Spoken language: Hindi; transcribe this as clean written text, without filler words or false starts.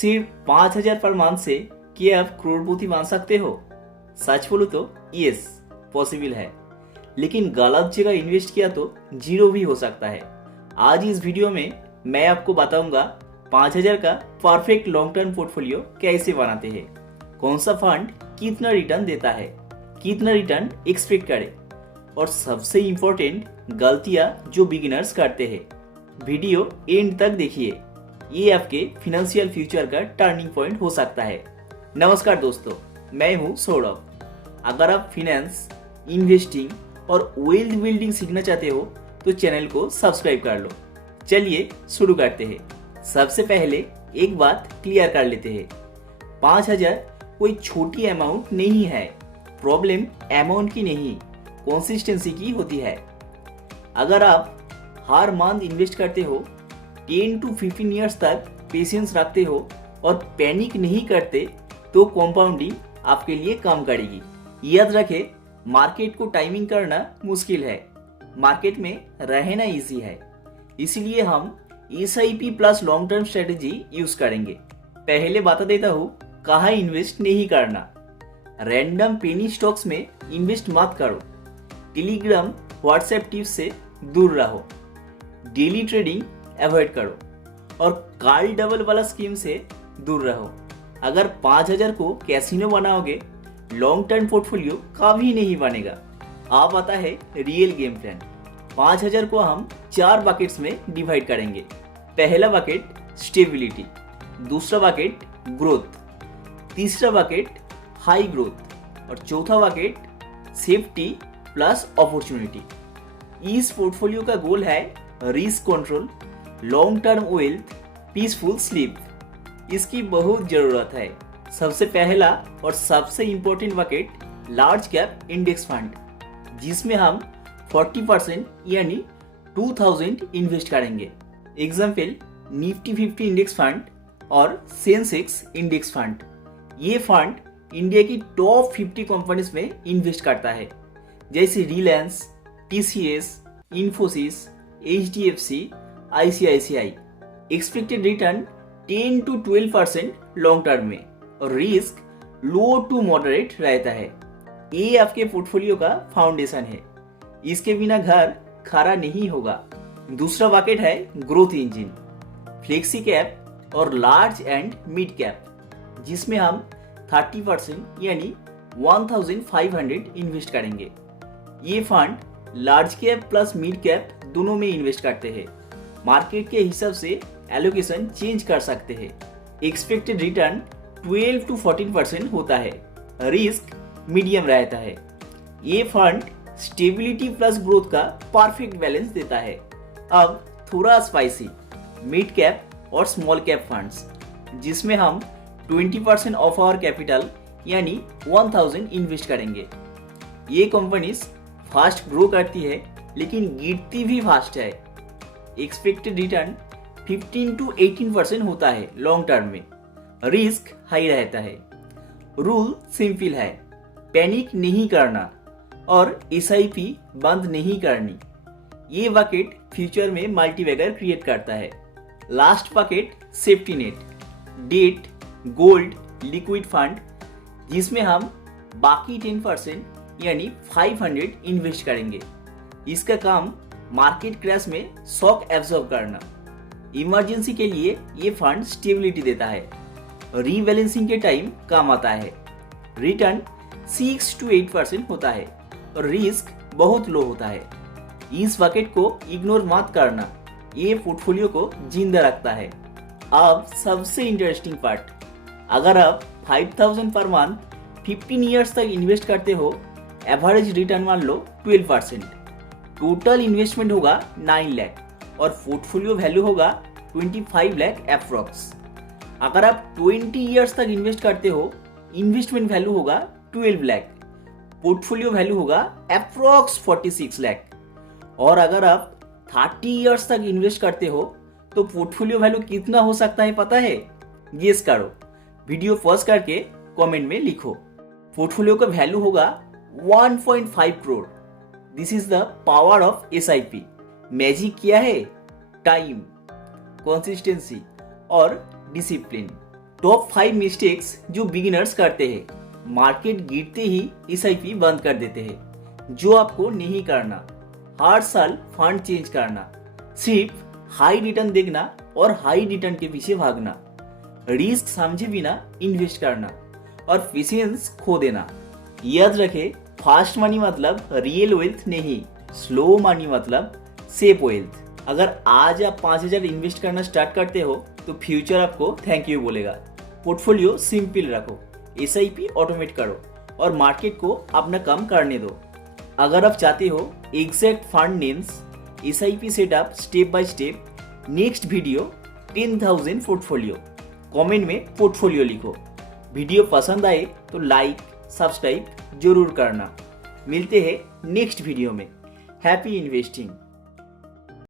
सिर्फ 5,000 पर मंथ से क्या आप करोड़पति बन सकते हो? सच बोलो तो यस, पॉसिबल है, लेकिन गलत जगह इन्वेस्ट किया तो जीरो भी हो सकता है। आज इस वीडियो में मैं आपको बताऊंगा 5,000 का परफेक्ट लॉन्ग टर्म पोर्टफोलियो कैसे बनाते हैं, कौन सा फंड कितना रिटर्न देता है, कितना रिटर्न एक्सपेक्ट करें, और सबसे इम्पोर्टेंट गलतियां जो बिगिनर्स करते हैं। वीडियो एंड तक देखिए, ये आपके फिनेंशियल फ्यूचर का टर्निंग पॉइंट हो सकता है। नमस्कार दोस्तों, मैं हूं सौरभ। अगर आप फिनेंस, इन्वेस्टिंग और वेल्थ बिल्डिंग सीखना चाहते हो तो चैनल को सब्सक्राइब कर लो। चलिए शुरू करते हैं। सबसे पहले एक बात क्लियर कर लेते हैं, 5,000 कोई छोटी अमाउंट नहीं है। प्रॉब्लम अमाउंट की नहीं, कंसिस्टेंसी की होती है। अगर आप हर मंथ इन्वेस्ट करते हो, 10 to 15 ईयर्स तक पेशेंस रखते हो और पैनिक नहीं करते तो कंपाउंडिंग आपके लिए काम करेगी। याद रखें, मार्केट को टाइमिंग करना मुश्किल है, मार्केट में रहना इजी है। इसलिए हम SIP plus long term strategy use करेंगे। पहले बता देता हूँ कहाँ इन्वेस्ट नहीं करना। रैंडम पेनी स्टॉक्स में इन्वेस्ट मत करो। टेलीग्राम, व्हाट्सएप टिप्स से दूर रहो। डेली ट्रेडिंग अवॉइड करो और कार्ल डबल वाला स्कीम से दूर रहो। अगर 5,000 को कैसीनो बनाओगे, लॉन्ग टर्म पोर्टफोलियो कभी नहीं बनेगा। अब आता है रियल गेम प्लान। 5,000 को हम 4 बकेट्स में डिवाइड करेंगे। पहला बकेट स्टेबिलिटी, दूसरा बकेट ग्रोथ, तीसरा बकेट हाई ग्रोथ और चौथा बकेट सेफ्टी प्लस अपॉर्चुनिटी। इस पोर्टफोलियो का गोल है risk control, long term wealth, peaceful sleep. इसकी बहुत जरूरत है। सबसे पहला और सबसे important bucket large cap index fund, जिसमें हम 40% यानी 2,000 इन्वेस्ट करेंगे। एग्जाम्पल निफ्टी 50 इंडेक्स फंड और सेंसेक्स इंडेक्स फंड। ये फंड इंडिया की टॉप 50 कंपनीज में इन्वेस्ट करता है, जैसे Reliance, TCS, Infosys, HDFC, ICICI। Expected return 10 to 12% long term में और रिस्क लो टू मॉडरेट रहता है। ये आपके पोर्टफोलियो का फाउंडेशन है। इसके बिना घर खड़ा नहीं होगा। दूसरा बकेट है ग्रोथ इंजन, फ्लेक्सी कैप और लार्ज एंड मिड कैप, जिसमें हम 30% यानी 1,500 इन्वेस्ट करेंगे। ये fund large cap plus mid cap दोनों में इन्वेस्ट करते हैं। मार्केट के हिसाब से एलोकेशन चेंज कर सकते हैं। एक्सपेक्टेड रिटर्न 12 to 14% होता है। रिस्क मीडियम रहता है। ये फंड स्टेबिलिटी प्लस ग्रोथ का परफेक्ट बैलेंस देता है। अब थोड़ा स्पाइसी, मिड कैप और स्मॉल कैप फंड्स, जिसमें हम 20% ऑफ आवर कैपिटल यानी 1,000 इन्वेस्ट करेंगे। ये कंपनीज फास्ट ग्रो करती है लेकिन गिरती भी फास्ट है। एक्सपेक्टेड रिटर्न 15 to 18% होता है लॉन्ग टर्म में। रिस्क हाई रहता है। रूल सिंपल है, पैनिक नहीं करना और SIP बंद नहीं करनी। ये बकेट फ्यूचर में मल्टीबैगर क्रिएट करता है। Last bucket safety net, debt, gold, liquid fund, जिसमें हम बाकी 10% यानी 500 इन्वेस्ट करेंगे। इसका काम मार्केट क्रैश में शॉक एब्जॉर्ब करना। इमरजेंसी के लिए ये फंड स्टेबिलिटी देता है, रीबैलेंसिंग के टाइम काम आता है। रिटर्न 6 to 8% होता है और रिस्क बहुत लो होता है। इस बकेट को इग्नोर मत करना, ये पोर्टफोलियो को जिंदा रखता है। अब सबसे इंटरेस्टिंग पार्ट, अगर आप 5,000 पर मंथ 15 ईयर्स तक इन्वेस्ट करते हो, एवरेज रिटर्न मान लो 12%। टोटल इन्वेस्टमेंट होगा 9 लाख और पोर्टफोलियो वैल्यू होगा 25 लाख अप्रॉक्स। अगर आप 20 ईयर्स तक इन्वेस्ट करते हो, इन्वेस्टमेंट वैल्यू होगा 12 लाख, पोर्टफोलियो वैल्यू होगा अप्रॉक्स 46 लाख। और अगर आप 30 ईयर्स तक इन्वेस्ट करते हो तो पोर्टफोलियो वैल्यू कितना हो सकता है पता है? गेस करो, वीडियो पॉज करके कमेंट में लिखो। पोर्टफोलियो का वैल्यू होगा 1.5 crore. This is the power of SIP। Magic क्या है? टाइम, कंसिस्टेंसी और डिसिप्लिन। टॉप 5 मिस्टेक्स जो बिगिनर्स करते हैं। मार्केट गिरते ही एसआईपी बंद कर देते हैं, जो आपको नहीं करना। हर साल फंड चेंज करना, सिर्फ हाई रिटर्न देखना और हाई रिटर्न के पीछे भागना, रिस्क समझे बिना इन्वेस्ट करना और पेशेंस खो देना। याद रखें, फास्ट मनी मतलब रियल वेल्थ नहीं, स्लो मनी मतलब सेफ वेल्थ। अगर आज आप 5,000 इन्वेस्ट करना स्टार्ट करते हो तो फ्यूचर आपको थैंक यू बोलेगा। पोर्टफोलियो सिंपल रखो, एसआईपी ऑटोमेट करो और मार्केट को अपना काम करने दो। अगर आप चाहते हो exact fund names, SIP setup step by step, next video 10,000 portfolio, comment में पोर्टफोलियो लिखो। वीडियो पसंद आए तो लाइक सब्सक्राइब जरूर करना। मिलते हैं नेक्स्ट वीडियो में। Happy investing.